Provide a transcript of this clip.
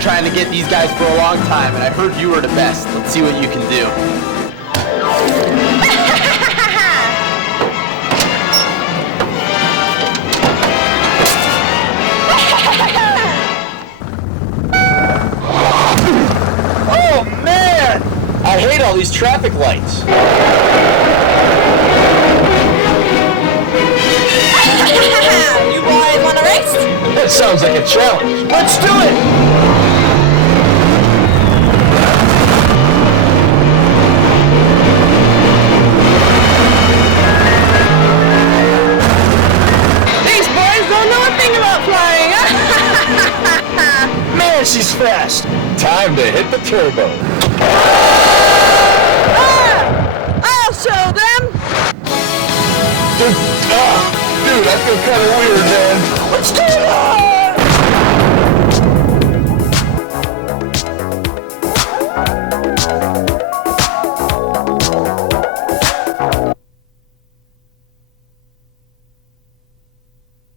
trying to get these guys for a long time, and I heard you were the best. Let's see what you can do. Oh, man! I hate all these traffic lights. You boys want to race? That sounds like a challenge. Let's do it! These boys don't know a thing about flying. Man, she's fast. Time to hit the turbo. I'll show them. Dude, I feel kind of weird, man. What's going on?